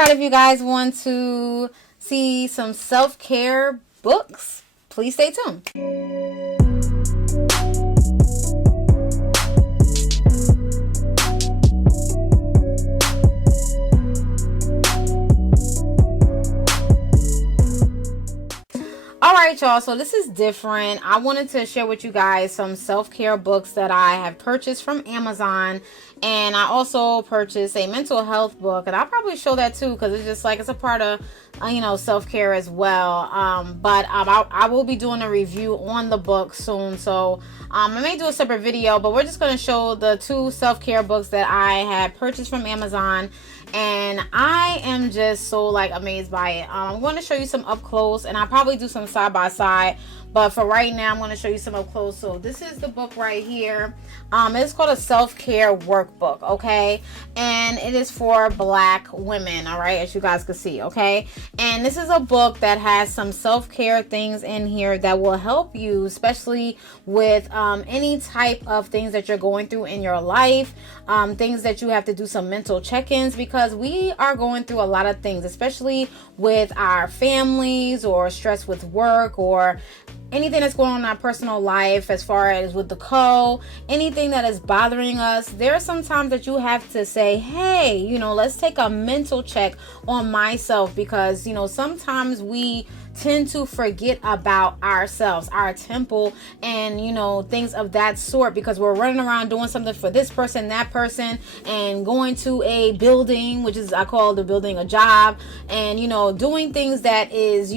right, if you guys want to see some self-care books, please stay tuned. Alright, y'all, so this is different. I wanted to share with you guys some self-care books that I have purchased from Amazon, and I also purchased a mental health book, and I'll probably show that too because it's just like it's a part of self-care as well. But I will be doing a review on the book soon, so I may do a separate video, but we're just going to show the two self-care books that I had purchased from Amazon, and I am just so like amazed by it. I'm going to show you some up close, and I'll probably do some side by side, but for right now I'm going to show you some up close. So this is the book right here. It's called a self-care workbook, okay, and it is for Black women, all right, as you guys can see, okay. And this is a book that has some self-care things in here that will help you, especially with any type of things that you're going through in your life, things that you have to do some mental check-ins, because we are going through a lot of things, especially with our families or stress with work or anything that's going on in our personal life as far as with the anything that is bothering us. There are some times that you have to say, hey, let's take a mental check on myself, because sometimes we tend to forget about ourselves, our temple, and things of that sort, because we're running around doing something for this person, that person, and going to a building, which is, I call the building a job, and doing things that is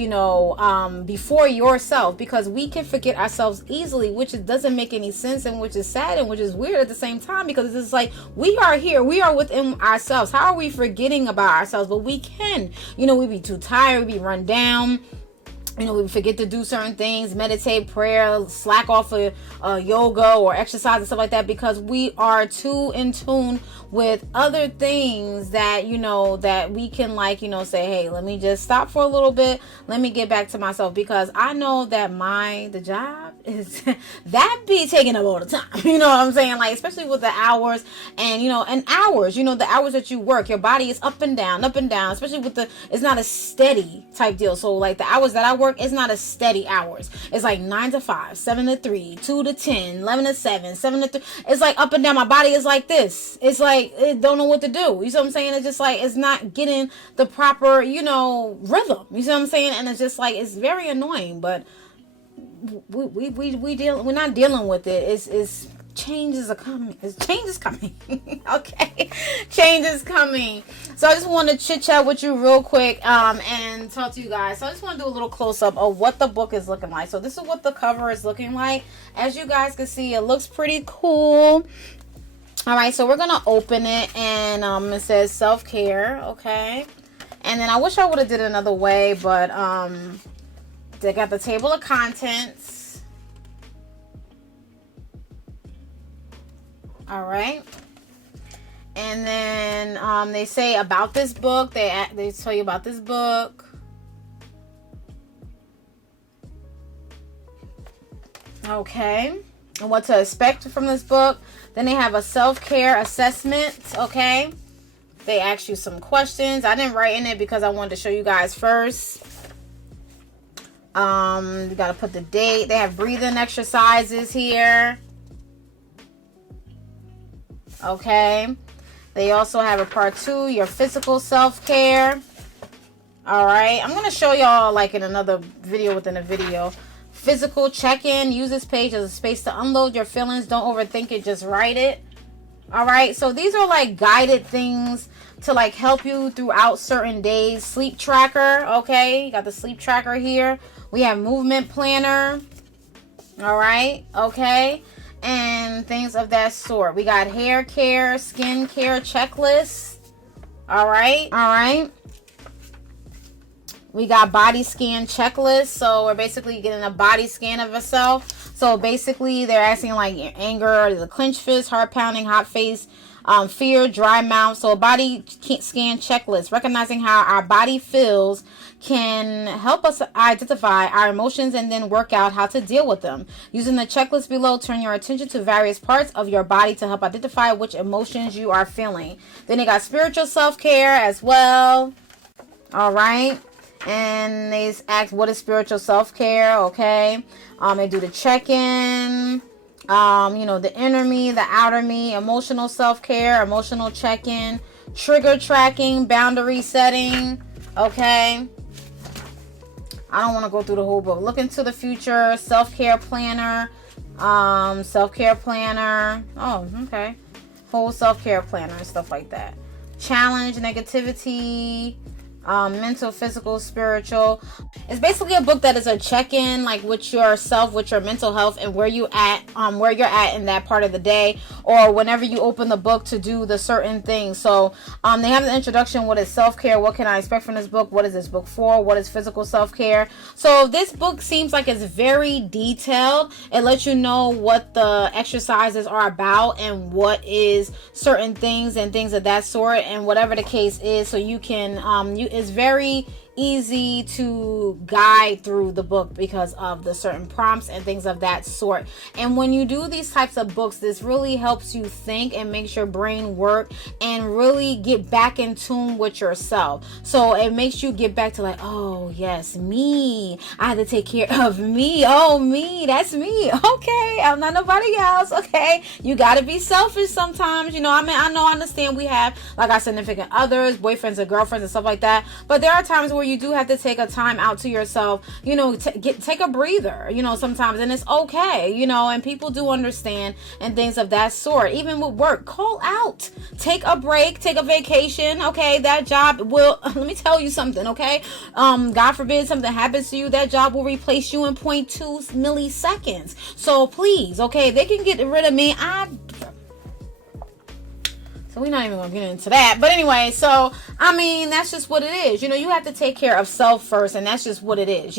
before yourself, because we can forget ourselves easily, which doesn't make any sense, and which is sad and which is weird at the same time, because it's like we are here, we are within ourselves. How are we forgetting about ourselves? But we can, we be too tired, we be run down, we forget to do certain things, meditate, prayer, slack off of yoga or exercise and stuff like that, because we are too in tune with other things that, that we can say, hey, let me just stop for a little bit. Let me get back to myself, because I know that the job is that be taking up all the time. You know what I'm saying? Like, especially with the hours and, and hours, the hours that you work, your body is up and down, especially with it's not a steady type deal. So like the hours that I work, it's not a steady hours. It's like 9 to 5, 7 to 3, 2 to 10, 11 to 7, 7 to 3. It's like up and down. My body is like this. It's like it don't know what to do. You see what I'm saying? It's just like it's not getting the proper, rhythm. You see what I'm saying? And it's just like it's very annoying. But we're not dealing with it. It's changes are coming. Change is coming. Okay, change is coming. So I just want to chit chat with you real quick and talk to you guys. So I just want to do a little close up of what the book is looking like. So this is what the cover is looking like. As you guys can see, it looks pretty cool. All right, so we're gonna open it, and it says self-care. Okay, and then I wish I would have did it another way, but they got the table of contents. All right, and then they say about this book. They tell you about this book. Okay, and what to expect from this book. Then they have a self-care assessment. Okay, they ask you some questions. I didn't write in it because I wanted to show you guys first. You gotta put the date. They have breathing exercises here. Okay, they also have a part 2, your physical self-care. All right, I'm gonna show y'all like in another video within a video. Physical check-in. Use this page as a space to unload your feelings. Don't overthink it, just write it. All right, so these are like guided things to like help you throughout certain days. Sleep tracker. Okay, you got the sleep tracker here. We have movement planner. All right, okay, and things of that sort. We got hair care, skin care checklist. All right. We got body scan checklist. So we're basically getting a body scan of yourself. So basically they're asking like your anger, the clenched fist, heart pounding, hot face, fear, dry mouth. So a body scan checklist, recognizing how our body feels can help us identify our emotions and then work out how to deal with them. Using the checklist below, turn your attention to various parts of your body to help identify which emotions you are feeling. Then they got spiritual self-care as well. All right. And they ask, what is spiritual self-care? Okay. They do the check-in, the inner me, the outer me, emotional self-care, emotional check-in, trigger tracking, boundary setting. Okay. I don't want to go through the whole book. Look into the future, self-care planner, self-care planner. Oh, okay. Whole self-care planner and stuff like that. Challenge, negativity, mental, physical, spiritual. It's basically a book that is a check-in, like with yourself, with your mental health, and where you're at in that part of the day, or whenever you open the book to do the certain things. So they have the introduction. What is self-care? What can I expect from this book? What is this book for? What is physical self-care? So this book seems like it's very detailed. It lets you know what the exercises are about and what is certain things and things of that sort, and whatever the case is, so you can it's very easy to guide through the book because of the certain prompts and things of that sort. And when you do these types of books, this really helps you think and makes your brain work and really get back in tune with yourself. So it makes you get back to like, oh yes, me, I had to take care of me. Oh, me, that's me. Okay, I'm not nobody else. Okay, you gotta be selfish sometimes. I understand we have like our significant others, boyfriends and girlfriends and stuff like that, but there are times where you do have to take a time out to yourself, take a breather, sometimes, and it's okay, and people do understand and things of that sort. Even with work, call out, take a break, take a vacation. Okay, that job will, let me tell you something, okay, God forbid something happens to you, that job will replace you in 0.2 milliseconds. So please, okay, they can get rid of me. So we're not even going to get into that. But anyway, so, that's just what it is. You have to take care of self first, and that's just what it is.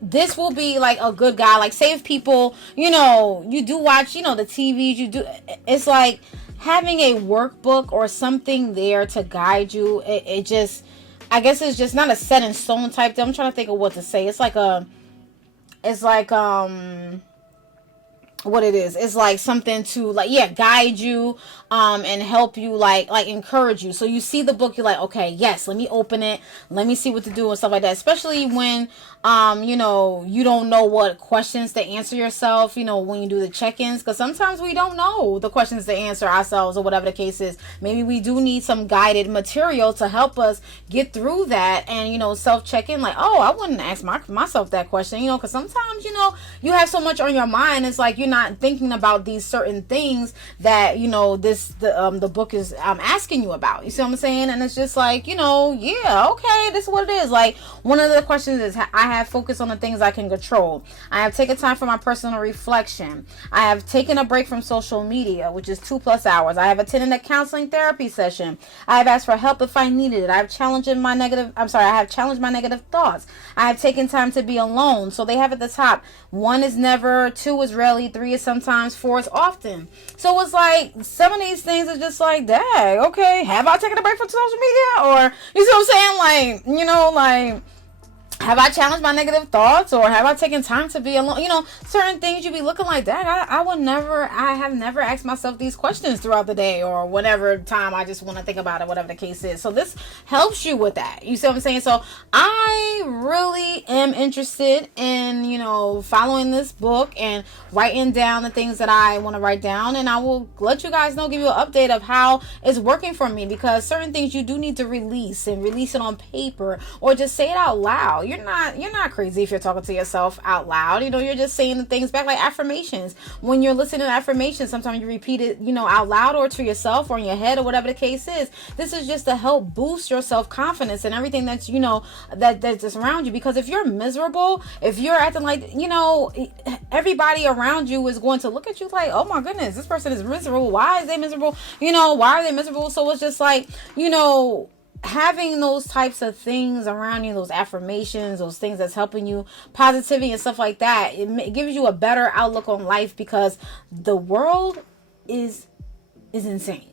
This will be like a good guide. Like, say if people, you do watch, the TVs, you do, it's like having a workbook or something there to guide you. It just, I guess it's just not a set in stone type thing. I'm trying to think of what to say. What it is. It's like something to guide you and help you like encourage you. So you see the book, you're like, okay, yes, let me open it, let me see what to do and stuff like that. Especially when you don't know what questions to answer yourself, when you do the check-ins, because sometimes we don't know the questions to answer ourselves or whatever the case is. Maybe we do need some guided material to help us get through that and self-check-in, like, oh, I wouldn't ask myself that question, because sometimes you have so much on your mind, it's like you're not thinking about these certain things that the book is asking you about. You see what I'm saying? And it's just like, yeah, okay, this is what it is. Like, one of the questions is, I have focused on the things I can control. I have taken time for my personal reflection. I have taken a break from social media, which is 2+ hours. I have attended a counseling therapy session. I have asked for help if I needed it. I have challenged my negative thoughts. I have taken time to be alone. So they have at the top, 1 is never, 2 is rarely, 3 is sometimes, 4 is often. So it's like some of these things are just like, dang, okay, have I taken a break from social media? Or, you see what I'm saying? Have I challenged my negative thoughts, or have I taken time to be alone? Certain things you be looking like that. I have never asked myself these questions throughout the day or whatever time I just want to think about it, whatever the case is. So this helps you with that. You see what I'm saying? So I really am interested in, following this book and writing down the things that I want to write down. And I will let you guys know, give you an update of how it's working for me, because certain things you do need to release it on paper or just say it out loud. You're not crazy if you're talking to yourself out loud. You're just saying the things back, like affirmations. When you're listening to affirmations, sometimes you repeat it, out loud or to yourself or in your head or whatever the case is. This is just to help boost your self-confidence and everything that's, that's around you. Because if you're miserable, if you're acting like, everybody around you is going to look at you like, oh my goodness, this person is miserable. Why is they miserable? Why are they miserable? So it's just like, having those types of things around you, those affirmations, those things that's helping you, positivity and stuff like that, it gives you a better outlook on life, because the world is insane.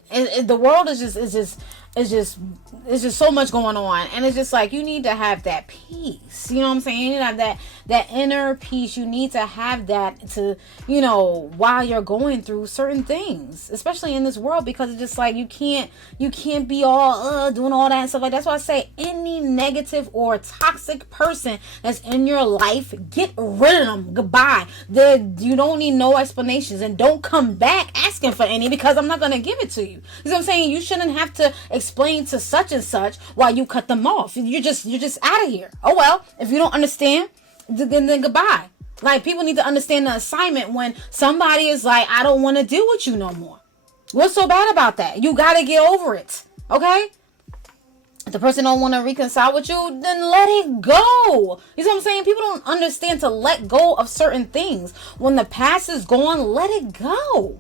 The world is just it's just so much going on, and it's just like you need to have that peace. You know what I'm saying? You need to have that inner peace. You need to have that to, while you're going through certain things, especially in this world, because it's just like you can't be all doing all that and stuff like that. That's why I say any negative or toxic person that's in your life, get rid of them. Goodbye. You don't need no explanations, and don't come back asking for any, because I'm not gonna give it to you. You know what I'm saying? You shouldn't have to explain to such and such why you cut them off. You're just out of here. Oh well, if you don't understand, then goodbye. Like, people need to understand the assignment when somebody is like, I don't want to deal with you no more. What's so bad about that? You gotta get over it. Okay? If the person don't want to reconcile with you, then let it go. You see what I'm saying? People don't understand to let go of certain things. When the past is gone, let it go.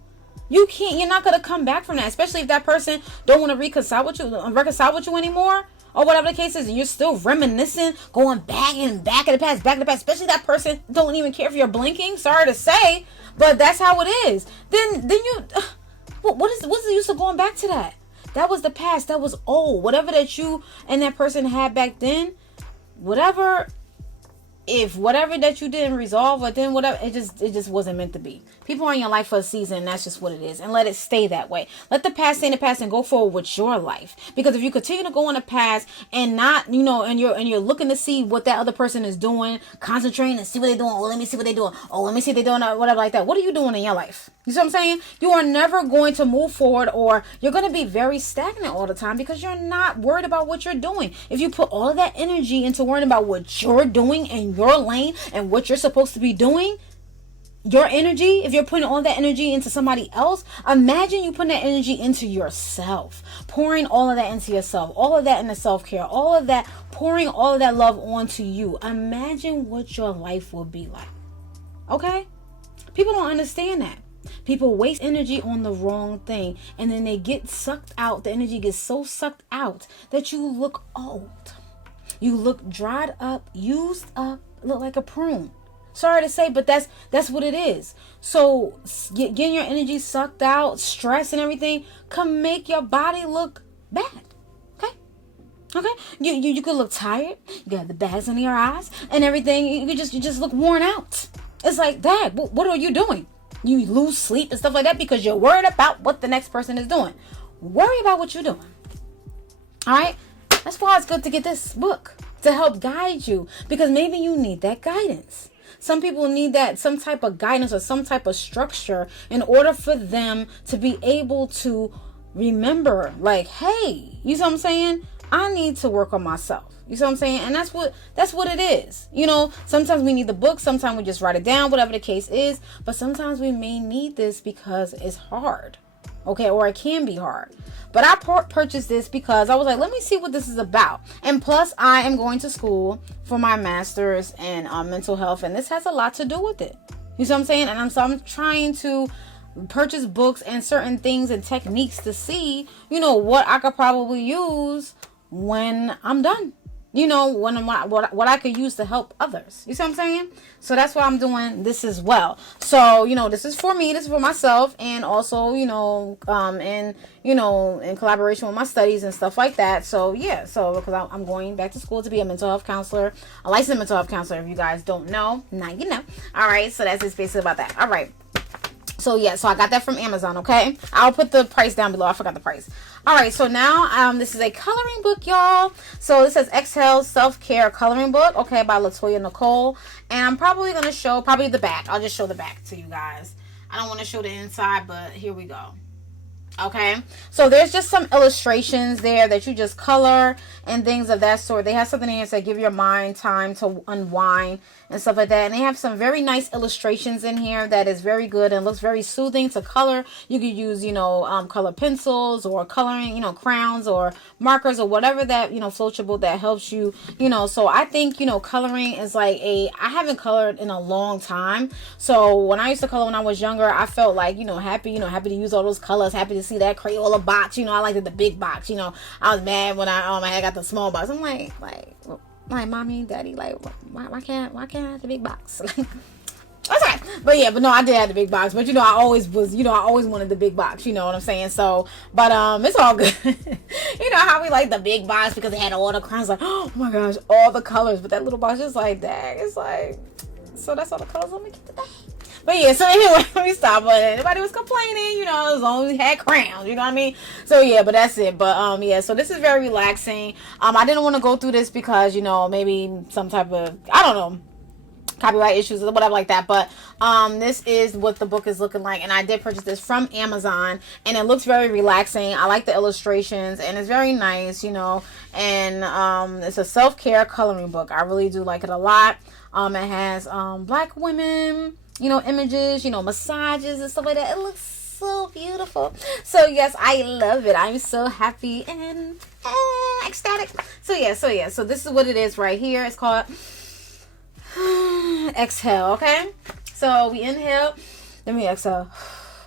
You're not going to come back from that, especially if that person don't want to reconcile with you anymore, or whatever the case is, and you're still reminiscing, going back and back in the past, especially that person don't even care if you're blinking. Sorry to say, but that's how it is. Then you, what's the use of going back to that? That was the past. That was old. Whatever that you and that person had back then, whatever that you didn't resolve, or then whatever, it just wasn't meant to be. People are in your life for a season, and that's just what it is. And let it stay that way. Let the past stay in the past and go forward with your life. Because if you continue to go in the past and not, and you're looking to see what that other person is doing, concentrating and see what they're doing. Oh, let me see what they're doing. Oh, let me see if they're doing whatever like that. What are you doing in your life? You see what I'm saying? You are never going to move forward, or you're going to be very stagnant all the time, because you're not worried about what you're doing. If you put all of that energy into worrying about what you're doing in your lane and what you're supposed to be doing, your energy, if you're putting all that energy into somebody else, imagine you putting that energy into yourself, pouring all of that into yourself, all of that into self-care, all of that, pouring all of that love onto you. Imagine what your life will be like. Okay? People don't understand that. People waste energy on the wrong thing, and then they get sucked out. The energy gets so sucked out that you look old. You look dried up, used up, look like a prune. Sorry to say, but that's what it is. So getting your energy sucked out, stress and everything, can make your body look bad. Okay? You could look tired. You got the bags under your eyes and everything. You just look worn out. It's like, Dad, what are you doing? You lose sleep and stuff like that because you're worried about what the next person is doing. Worry about what you're doing. All right? That's why it's good to get this book, to help guide you, because maybe you need that guidance. Some people need that, some type of guidance or some type of structure in order for them to be able to remember, like, hey, you see what I'm saying? I need to work on myself. You see what I'm saying? And that's what it is. Sometimes we need the book. Sometimes we just write it down, whatever the case is. But sometimes we may need this because it's hard. Okay, or it can be hard. But I purchased this because I was like, let me see what this is about. And plus, I am going to school for my master's in mental health, and this has a lot to do with it. You see what I'm saying? And I'm trying to purchase books and certain things and techniques to see, what I could probably use when I'm done. What I could use to help others. You see what I'm saying? So that's why I'm doing this as well. So, this is for me, this is for myself, and also, in collaboration with my studies and stuff like that. So, yeah, because I'm going back to school to be a mental health counselor, a licensed mental health counselor. If you guys don't know, now you know. All right, so that's just basically about that. All right. So yeah, so I got that from Amazon, okay? I'll put the price down below. I forgot the price. All right, so now this is a coloring book, y'all. So this says Exhale Self-Care Coloring Book, okay, by Latoya Nicole. And I'm probably going to show the back. I'll just show the back to you guys. I don't want to show the inside, but here we go. Okay, so there's just some illustrations there that you just color and things of that sort. They have something in here that says give your mind time to unwind and stuff like that. And they have some very nice illustrations in here that is very good and looks very soothing to color. You could use, color pencils or coloring, crowns or markers or whatever that, floatable that helps you, So I think, coloring is like I haven't colored in a long time. So when I used to color when I was younger, I felt like, happy to use all those colors, happy to see that Crayola box. I liked the big box. I was mad when I got the small box. I'm like mommy, daddy, like why can't I have the big box? That's okay. But yeah, but no, I did have the big box. But I always wanted the big box. You know what I'm saying? So, but it's all good. You know how we like the big box because it had all the crowns. Like, oh my gosh, all the colors. But that little box is like, dang, it's like, so that's all the colors. Let me get the dang. But yeah, so anyway, let me stop. But anybody was complaining, as long as we had crowns, you know what I mean? So yeah, but that's it. But yeah, so this is very relaxing. I didn't want to go through this because maybe some type of, I don't know, copyright issues or whatever like that, but this is what the book is looking like, and I did purchase this from Amazon, and it looks very relaxing. I like the illustrations, and it's very nice, and it's a self-care coloring book. I really do like it a lot. It has black women, images, massages and stuff like that. It looks so beautiful. So yes, I love it. I'm so happy and ecstatic. So this is what it is right here. It's called exhale. Okay, so we inhale, then we exhale.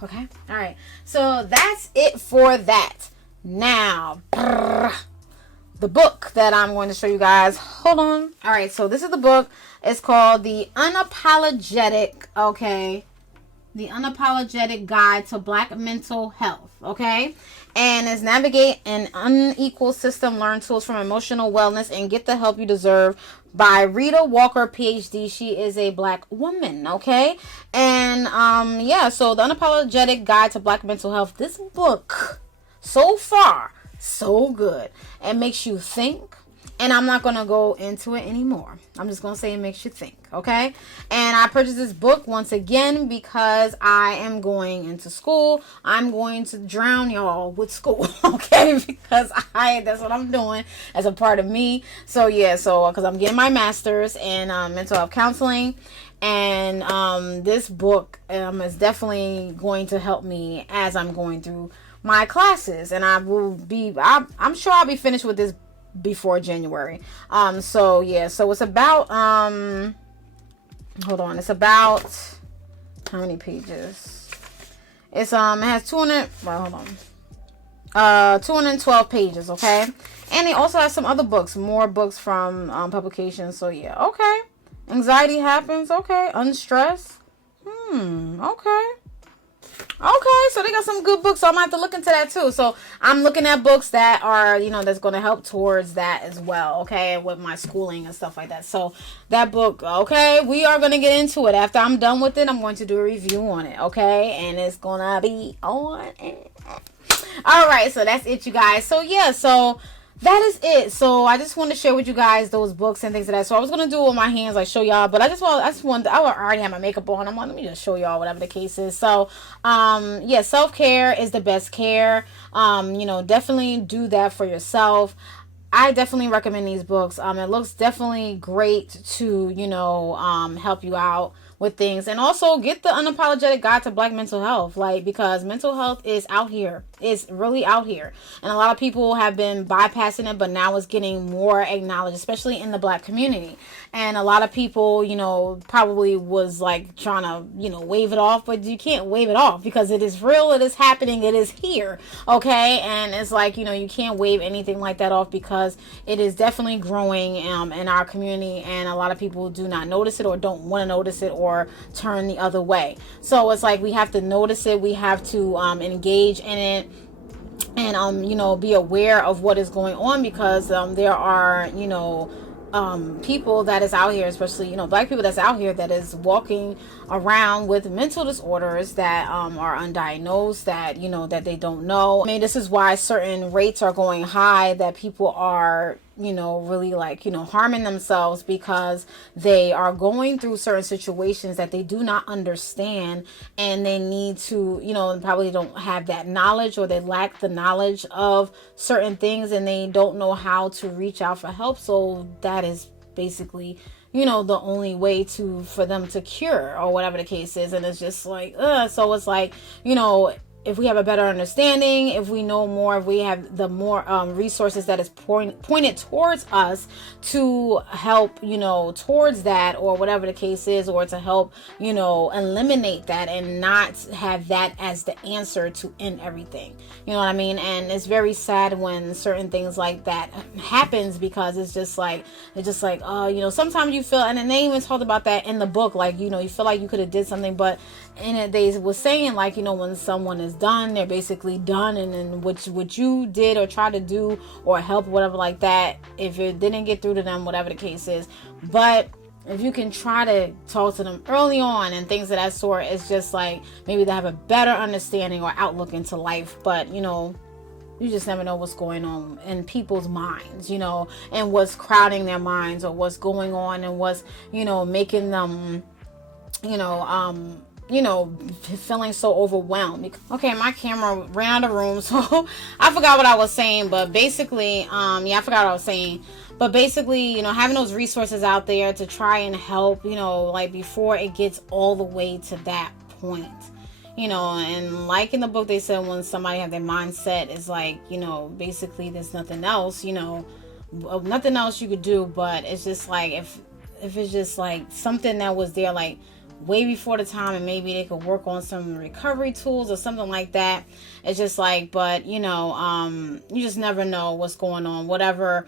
Okay, all right, so that's it for that. Now the book that I'm going to show you guys, hold on. All right, so this is the book. It's called the Unapologetic, okay, the Unapologetic Guide to Black Mental Health, okay, and it's navigate an unequal system, learn tools from emotional wellness, and get the help you deserve, by Rheeda Walker PHD. She is a black woman, okay? And yeah, so the Unapologetic Guide to Black Mental Health. This book, so far, so good. It makes you think, and I'm not gonna go into it anymore. I'm just gonna say it makes you think, okay? And I purchased this book once again because I am going into school. I'm going to drown y'all with school, okay? Because that's what I'm doing as a part of me. So yeah, because I'm getting my master's in mental health counseling, and this book is definitely going to help me as I'm going through my classes, and I'm sure I'll be finished with this before January. So yeah, so it's about hold on, it's about how many pages? It's it has 200, well, hold on, 212 pages, okay? And it also has some other books, more books from publications. So yeah, okay. Anxiety happens, okay. Unstressed, okay. Okay, so they got some good books, so I'm gonna have to look into that too. So I'm looking at books that are, that's going to help towards that as well, okay, with my schooling and stuff like that. So that book, okay, we are going to get into it. After I'm done with it, I'm going to do a review on it, okay, and it's going to be on. All right, so that's it, you guys. So yeah, so that is it. So I just want to share with you guys those books and things like that. So I was gonna do it with my hands, like show y'all, but I already have my makeup on. I'm like, let me just show y'all, whatever the case is. So yeah, self-care is the best care. Definitely do that for yourself. I definitely recommend these books. It looks definitely great to help you out with things, and also get the Unapologetic Guide to Black Mental Health, because mental health is out here. It's really out here, and a lot of people have been bypassing it, but now it's getting more acknowledged, especially in the black community. And a lot of people probably was trying to wave it off, but you can't wave it off because it is real, it is happening, it is here, okay? And it's you can't wave anything like that off because it is definitely growing in our community, and a lot of people do not notice it or don't want to notice it or turn the other way. So it's we have to notice it, we have to engage in it, and be aware of what is going on, because there are people that is out here, especially black people that's out here, that is walking around with mental disorders that are undiagnosed, that that they don't know. I mean, this is why certain rates are going high, that people are really harming themselves because they are going through certain situations that they do not understand, and they need to probably don't have that knowledge, or they lack the knowledge of certain things, and they don't know how to reach out for help. So that is basically the only way for them to cure, or whatever the case is. And it's just so it's if we have a better understanding, if we know more, if we have the more resources that is pointed towards us to help, towards that, or whatever the case is, or to help, eliminate that and not have that as the answer to end everything. You know what I mean? And it's very sad when certain things like that happens, because it's just like, sometimes you feel, and they even talked about that in the book, like, you feel like you could have did something, but in it they was saying, like, when someone is done, they're basically done, and then what you did or try to do or help, whatever like that, if it didn't get through to them, whatever the case is. But if you can try to talk to them early on and things of that sort, it's just like maybe they have a better understanding or outlook into life. But you just never know what's going on in people's minds, and what's crowding their minds, or what's going on, and what's making them feeling so overwhelmed. Okay, my camera ran out of room, so I forgot what I was saying, but basically, I forgot what I was saying, but basically, having those resources out there to try and help, like before it gets all the way to that point, and like in the book, they said when somebody have their mindset is like, basically there's nothing else, nothing else you could do, but it's just like, if it's just like something that was there, like, way before the time, and maybe they could work on some recovery tools or something like that. It's just like, but you just never know what's going on, whatever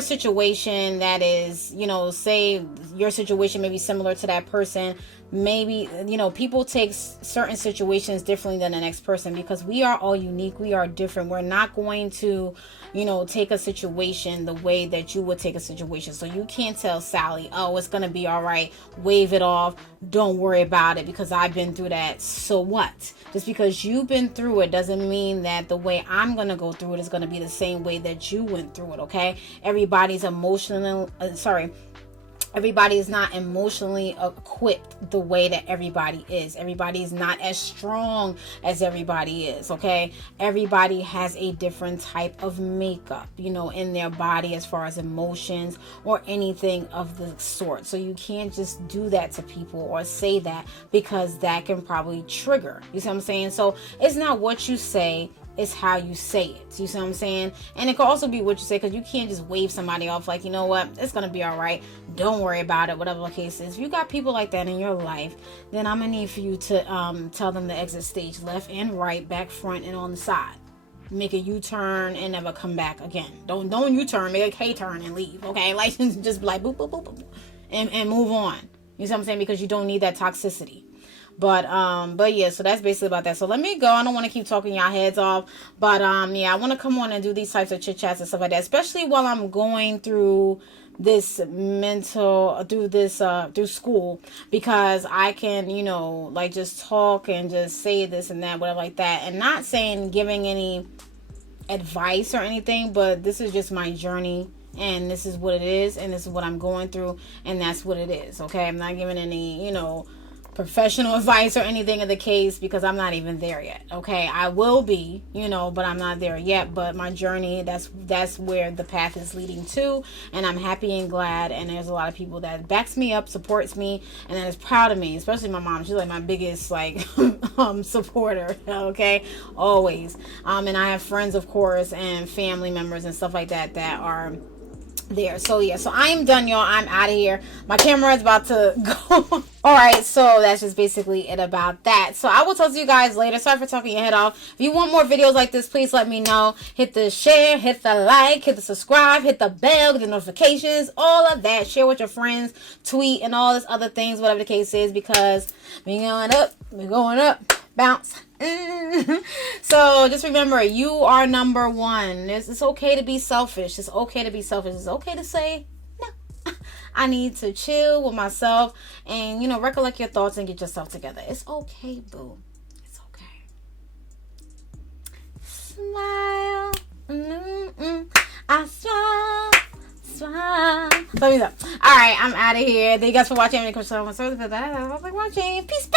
situation that is, say your situation may be similar to that person. Maybe, people take certain situations differently than the next person, because we are all unique. We are different. We're not going to, take a situation the way that you would take a situation. So you can't tell Sally, oh, it's going to be all right. Wave it off. Don't worry about it because I've been through that. So what? Just because you've been through it doesn't mean that the way I'm going to go through it is going to be the same way that you went through it. Okay. Everybody's everybody is not emotionally equipped the way that everybody is. Everybody is not as strong as everybody is, okay? Everybody has a different type of makeup, in their body as far as emotions or anything of the sort. So you can't just do that to people or say that, because that can probably trigger. You see what I'm saying? So it's not what you say, it's how you say it. You see what I'm saying? And it could also be what you say, because you can't just wave somebody off like, you know what, it's going to be all right. Don't worry about it, whatever the case is. If you got people like that in your life, then I'm going to need for you to tell them to exit stage left and right, back, front, and on the side. Make a U-turn and never come back again. Don't U-turn, make a K-turn and leave, okay? Like, just like boop, boop, boop, boop, and move on. You see what I'm saying? Because you don't need that toxicity. But yeah, so that's basically about that. So let me go. I don't want to keep talking y'all heads off. But yeah, I want to come on and do these types of chit chats and stuff like that, especially while I'm going through this through school, because I can, like just talk and just say this and that, whatever like that, and not saying giving any advice or anything, but this is just my journey. And this is what it is, and this is what I'm going through, and that's what it is, okay? I'm not giving any, professional advice or anything of the case, because I'm not even there yet, okay? I will be, but I'm not there yet. But my journey, that's where the path is leading to, and I'm happy and glad, and there's a lot of people that backs me up, supports me, and that is proud of me, especially my mom. She's like my biggest supporter, okay? Always. And I have friends, of course, and family members and stuff like that are there. So yeah, so I am done, y'all. I'm out of here. My camera is about to go. All right, so that's just basically it about that. So I will talk to you guys later. Sorry for talking your head off. If you want more videos like this, please let me know. Hit the share, hit the like, hit the subscribe, hit the bell, get the notifications, all of that. Share with your friends, tweet, and all this other things, whatever the case is, because we're going up, bounce. So just remember, you are number one. It's okay to be selfish. It's okay to be selfish. It's okay to say, no, I need to chill with myself and, recollect your thoughts and get yourself together. It's okay, boo. It's okay. Smile. I smile. Smile. Let me know. All right, I'm out of here. Thank you guys for watching. Thank you for watching. Peace.